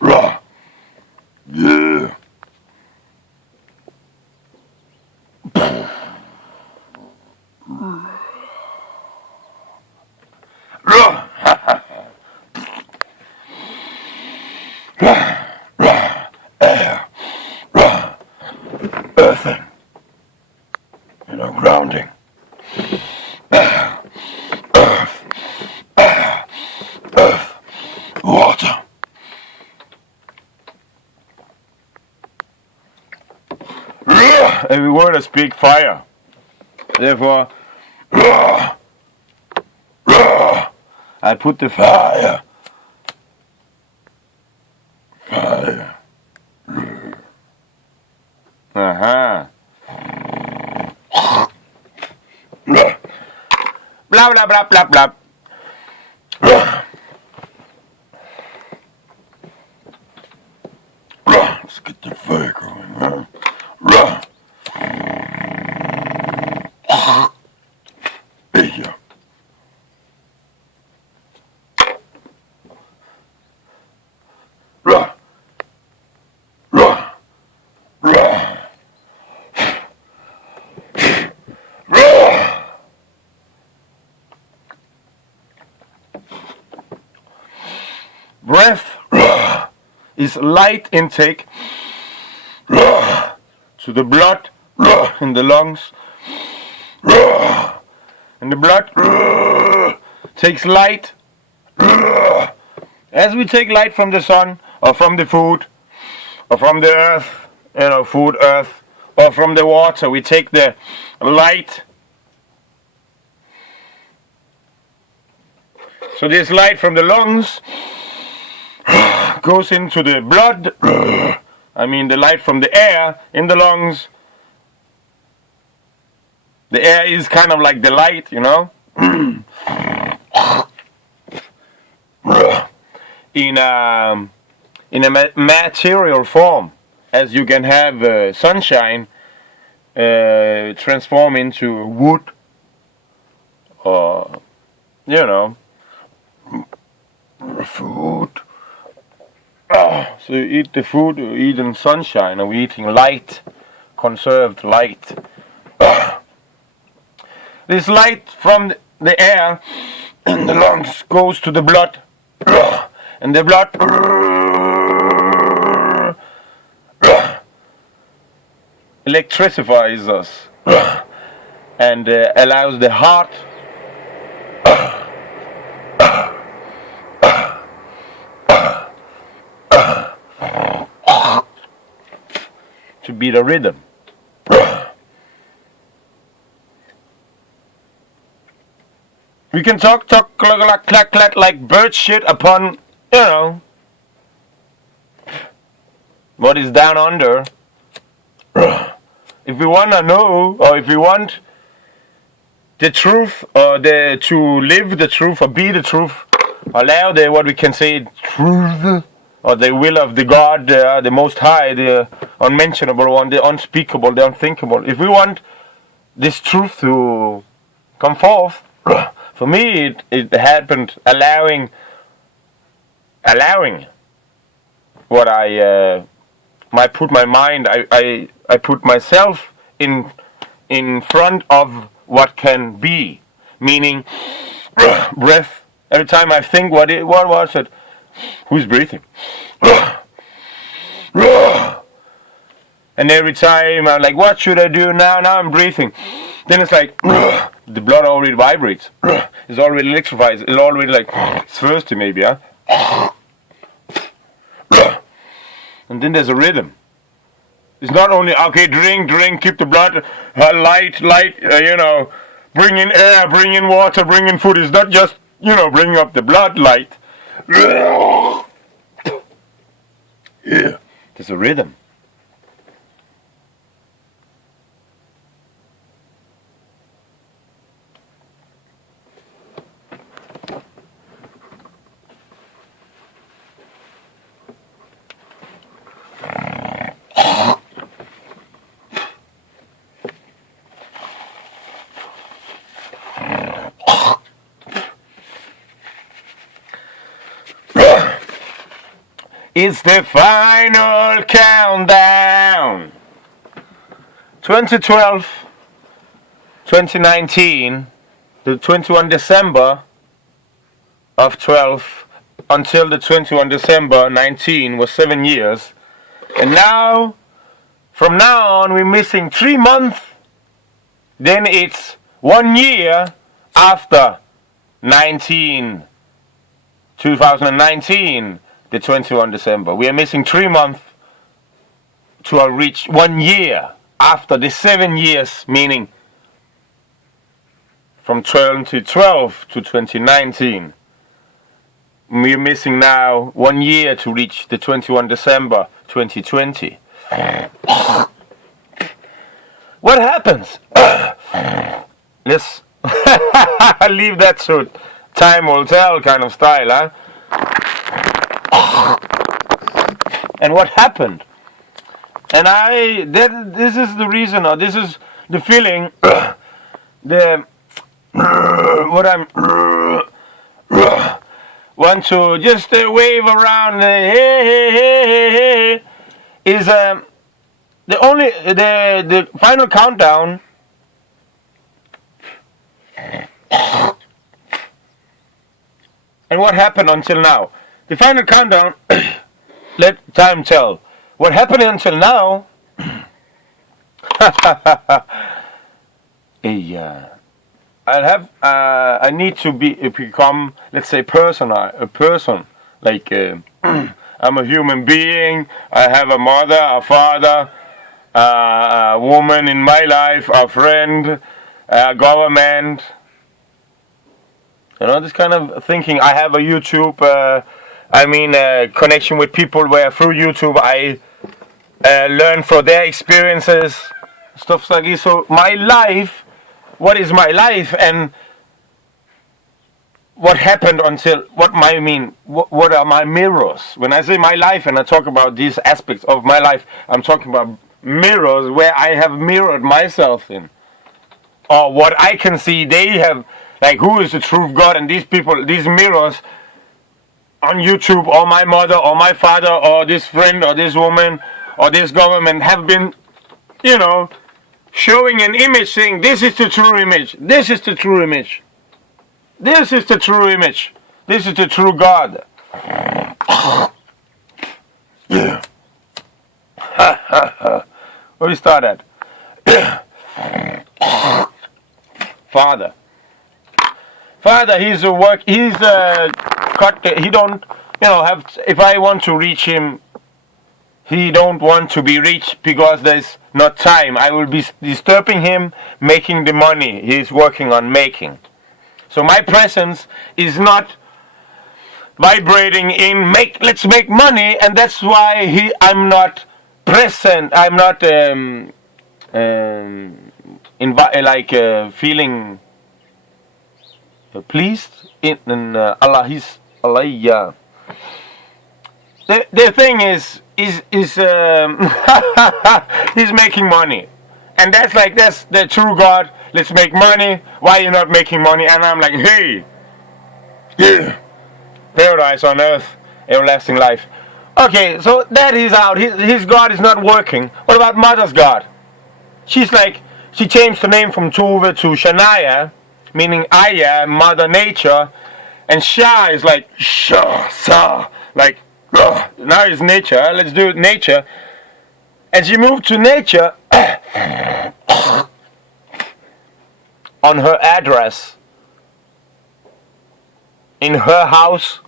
Rah. Yeah. Rah. Earthing. Grounding. Earth. Water. Every word I speak, fire. Therefore, I put the fire. Fire. Uh-huh. Blah, blah, blah, blah, blah. Let's get the fire going, huh? Yeah. Breath is light intake to the blood in the lungs, and the blood takes light as we take light from the sun or from the food or from the earth, food, earth, or from the water. We take the light. So this light from the lungs goes into the blood. I mean the light from the air in the lungs. The air is kind of like the light, in a material form, as you can have sunshine transform into wood, or food. So you eat the food, you're eating sunshine, or we're eating light, conserved light. This light from the air in the lungs goes to the blood, and the blood electrifies us and allows the heart to beat a rhythm. We can talk like bird shit upon, what is down under. If we wanna know, or if we want the truth, or to live the truth, or be the truth, allow the what we can say truth, or the will of the God, the Most High, the unmentionable one, the unspeakable, the unthinkable. If we want this truth to come forth, for me it happened allowing what I put my mind, I put myself in front of what can be, meaning breath. Every time I think what was it? Who's breathing? And every time I'm like, what should I do now? Now I'm breathing. Then it's like the blood already vibrates. It's already electrified. It's already like it's thirsty maybe, huh? And then there's a rhythm. It's not only okay, drink, keep the blood light, bring in air, bring in water, bring in food. It's not just bringing up the blood light. Yeah, there's a rhythm. It's the final countdown. 2012, 2019, the 21 December of 12 until the 21 December 19 was 7 years. And now, from now on, we're missing 3 months. Then it's 1 year after 2019, the 21 December. We are missing 3 months to reach 1 year after the 7 years, meaning from 2012 to 2019. We're missing now 1 year to reach the 21 December 2020. What happens? Let's leave that to time will tell kind of style, huh? And what happened? And this is the reason, or this is the feeling, what I'm want to just wave around, hey, is the final countdown. And what happened until now? The final countdown, let time tell. What happened until now? I need to become, let's say, a person. Like I'm a human being. I have a mother, a father, a woman in my life, a friend, a government. You know, this kind of thinking. I have a YouTube, connection with people where through YouTube I learn from their experiences, stuff like this. So my life, what is my life, and what happened until, what are my mirrors? When I say my life and I talk about these aspects of my life, I'm talking about mirrors where I have mirrored myself in. Or what I can see, they have, like, who is the true God? And these people, these mirrors on YouTube, or my mother, or my father, or this friend, or this woman, or this government have been, showing an image saying, this is the true image, this is the true image, this is the true image, this is the true God. Yeah. Where we start at? Father, he's a work. He's he don't, have. If I want to reach him, he don't want to be reached because there's not time. I will be disturbing him, making the money he's working on making. So my presence is not vibrating in let's make money, and that's why I'm not present. I'm not feeling pleased in Allah. He's the thing is he's making money, and that's the true God. Let's make money. Why are you not making money? And I'm like, hey, yeah, paradise on earth, everlasting life. Okay, so that is out. His God is not working. What about Mother's God? She's like, she changed the name from Tuve to Shania, meaning Aya, Mother Nature, and Sha is like Sha, Sa, like now it's nature. Let's do it nature. And she moved to nature on her address in her house.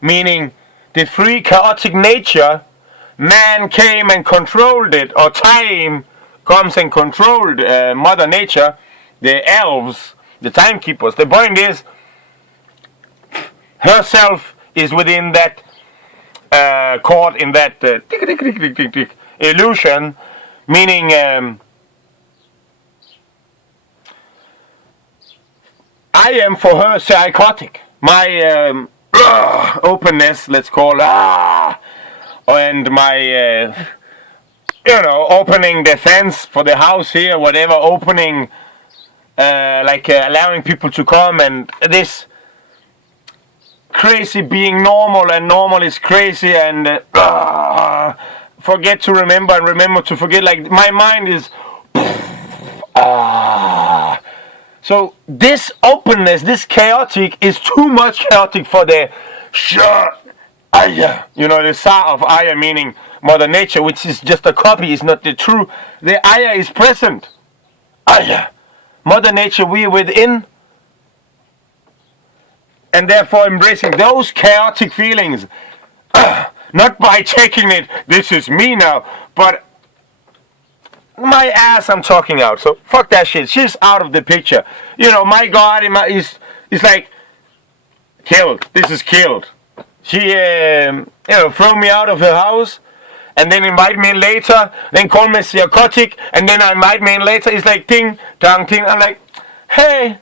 Meaning the free chaotic nature, man came and controlled it, or time comes and controlled Mother Nature, the elves, the timekeepers. The point is, herself is within that, caught in that illusion, meaning I am for her psychotic. My openness, let's call and my opening the fence for the house here, whatever, opening allowing people to come, and this crazy being normal, and normal is crazy, and forget to remember and remember to forget. Like my mind is so this openness, this chaotic is too much chaotic for the Aya. You know, the Sa of Aya meaning Mother Nature, which is just a copy, is not the true. The Aya is present. Aya. Mother Nature, we within, and therefore embracing those chaotic feelings. Not by taking it, this is me now, but my ass I'm talking out. So fuck that shit. She's out of the picture. You know, my God is like killed. This is killed. She threw me out of her house, and then invite me in later, then call me psychotic, and then I invite me in later. It's like ting, tang, ting. I'm like, hey,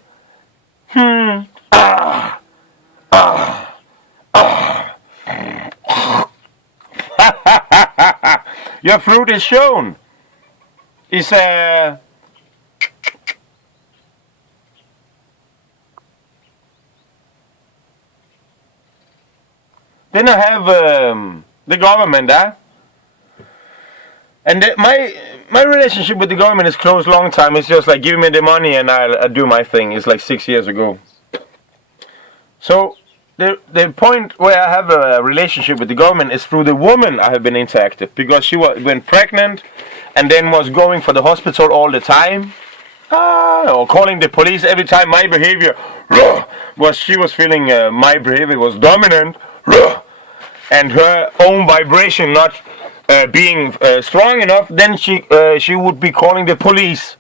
your fruit is shown. It's Then I have the government, and my relationship with the government is close long time. It's just like give me the money and I'll do my thing. It's like 6 years ago. So the point where I have a relationship with the government is through the woman I have been interactive, because she went pregnant and then was going for the hospital all the time, or calling the police every time my behavior was, she was feeling my behavior was dominant, and her own vibration not being strong enough. Then she would be calling the police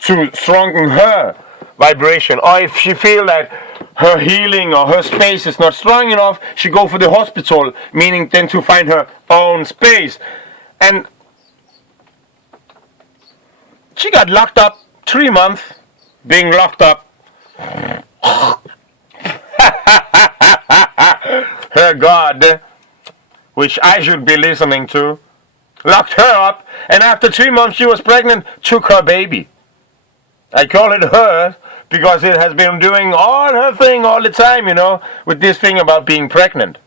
to strengthen her vibration. Or if she feel that her healing or her space is not strong enough, she go for the hospital, meaning then to find her own space. And she got locked up 3 months, being locked up. Her God, which I should be listening to, locked her up, and after 3 months she was pregnant, took her baby. I call it her because it has been doing all her thing all the time, you know, with this thing about being pregnant.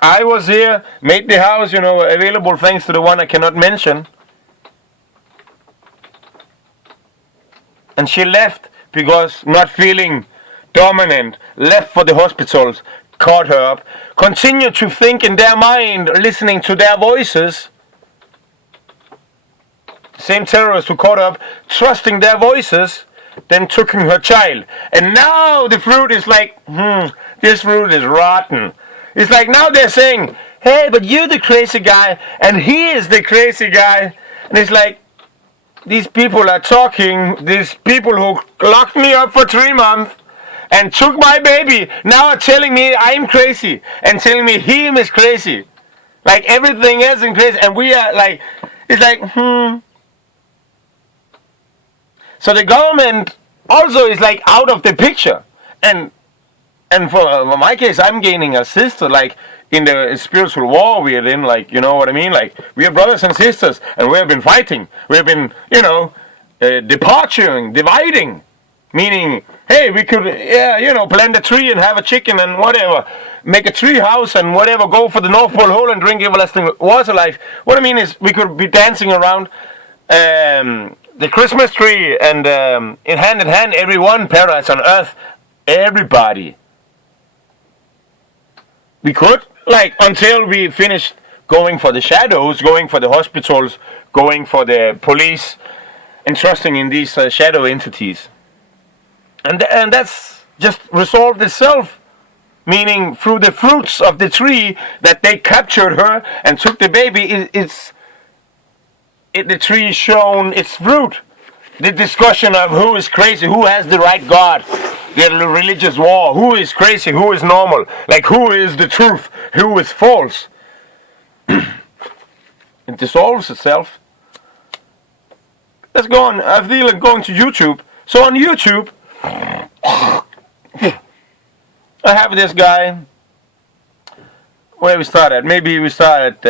I was here, made the house, you know, available thanks to the one I cannot mention. And she left because not feeling dominant, left for the hospitals, caught her up, continued to think in their mind, listening to their voices. Same terrorists who caught her up, trusting their voices, then took her child. And now the fruit is like, this fruit is rotten. It's like now they're saying, hey, but you're the crazy guy, and he is the crazy guy. And it's like, these people are talking, these people who locked me up for 3 months and took my baby, now are telling me I'm crazy and telling me him is crazy. Like everything else is crazy, and we are like, it's like, So the government also is like out of the picture. And for my case, I'm gaining a sister, like in the spiritual war we are in, like, you know what I mean? Like, we are brothers and sisters, and we have been fighting. We have been, you know, dividing. Meaning, hey, we could, plant a tree and have a chicken and whatever. Make a tree house and whatever, go for the North Pole hole and drink everlasting water life. What I mean is, we could be dancing around the Christmas tree and in hand, everyone, paradise on earth, everybody. We could, like, until we finished going for the shadows, going for the hospitals, going for the police, and trusting in these shadow entities. And that's just resolved itself, meaning through the fruits of the tree that they captured her and took the baby, the tree shown its fruit. The discussion of who is crazy, who has the right God, the religious war, who is crazy, who is normal, like who is the truth, who is false. It dissolves itself. Let's go on. I feel like going to YouTube. So on YouTube, I have this guy. Where we started? Maybe we started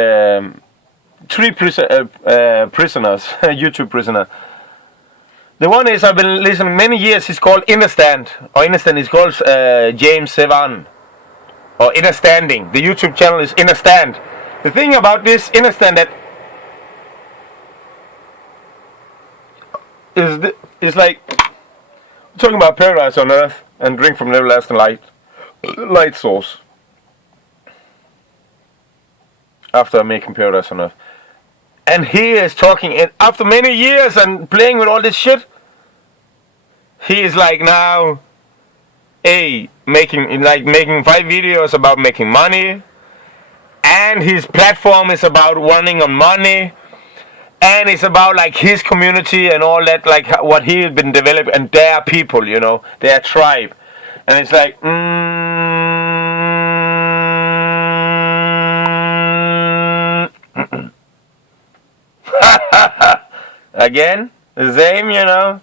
3 prisoners, YouTube prisoner. The one is I've been listening many years. It's called Innerstand, or Innerstand is called James Sevan, or Innerstanding. The YouTube channel is Innerstand. The thing about this Innerstand that is like talking about paradise on earth and drink from the everlasting light source. After making paradise on earth. And he is talking, and after many years and playing with all this shit, he is like now, making 5 videos about making money, and his platform is about running on money, and it's about like his community and all that, like what he's been developing, and their people, you know, their tribe, and it's like, again, the same, you know.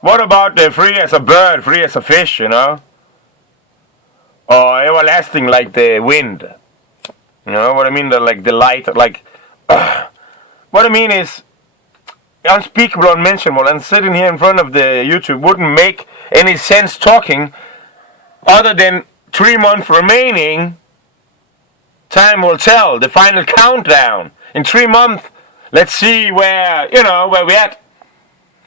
What about the free as a bird, free as a fish, you know? Or everlasting like the wind. You know what I mean? Like the light, like... what I mean is unspeakable, unmentionable, and sitting here in front of the YouTube wouldn't make any sense talking other than 3 months remaining. Time will tell. The final countdown. In 3 months, let's see where we're at.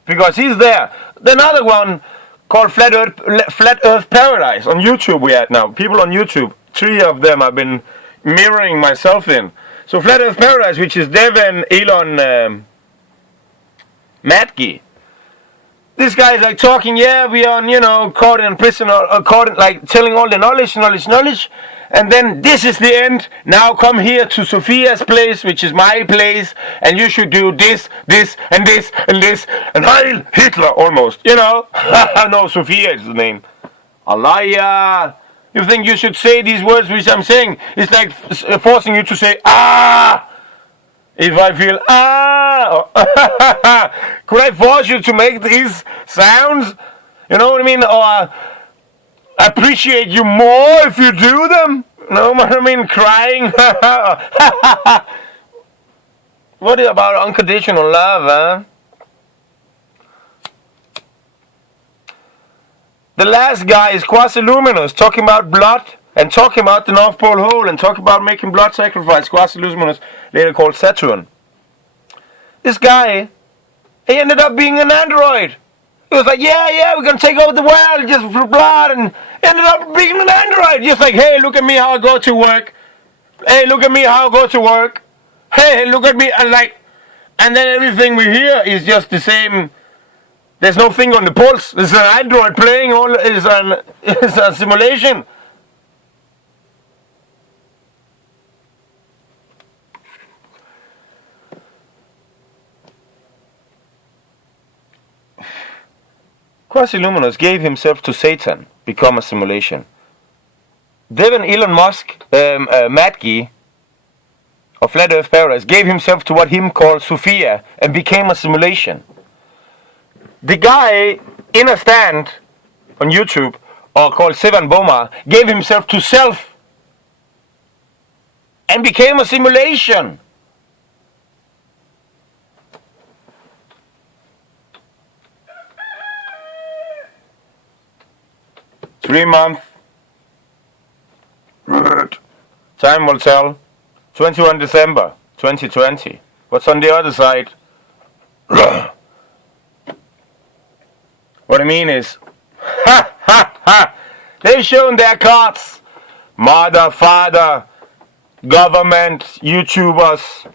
Because he's there. Another one called Flat Earth Paradise on YouTube we're at now. People on YouTube, 3 of them I've been mirroring myself in. So Flat Earth Paradise, which is Devin, Elon, Matke. This guy is like talking, we are, caught in prison, or caught in, like, telling all the knowledge. And then this is the end. Now come here to Sophia's place, which is my place, and you should do this, and this, and this, and Heil Hitler, almost, you know. No, Sophia is the name. Allah, you think you should say these words which I'm saying? It's like forcing you to say, if I feel, could I force you to make these sounds? You know what I mean? Or appreciate you more if you do them. No, what I mean, crying. What about unconditional love, huh? The last guy is Quasi-Luminous, talking about blood and talking about the North Pole hole and talking about making blood sacrifice. Quasi-Luminous, later called Saturn. This guy, he ended up being an android. He was like, we're going to take over the world just for blood, and ended up being an android. Just like, hey, look at me how I go to work. Hey, look at me how I go to work. Hey, look at me. And then everything we hear is just the same. There's no finger on the pulse. It's an android playing, it's a simulation. Quasi-Luminous gave himself to Satan, become a simulation. Devin Elon Musk, Matke, of Flat Earth Paradise, gave himself to what him called Sophia and became a simulation. The guy in a stand on YouTube, or called Sevan Boma, gave himself to self and became a simulation. Three months. Time will tell. 21 December 2020. What's on the other side? What I mean is, they've shown their cards. Mother, father, government, YouTubers.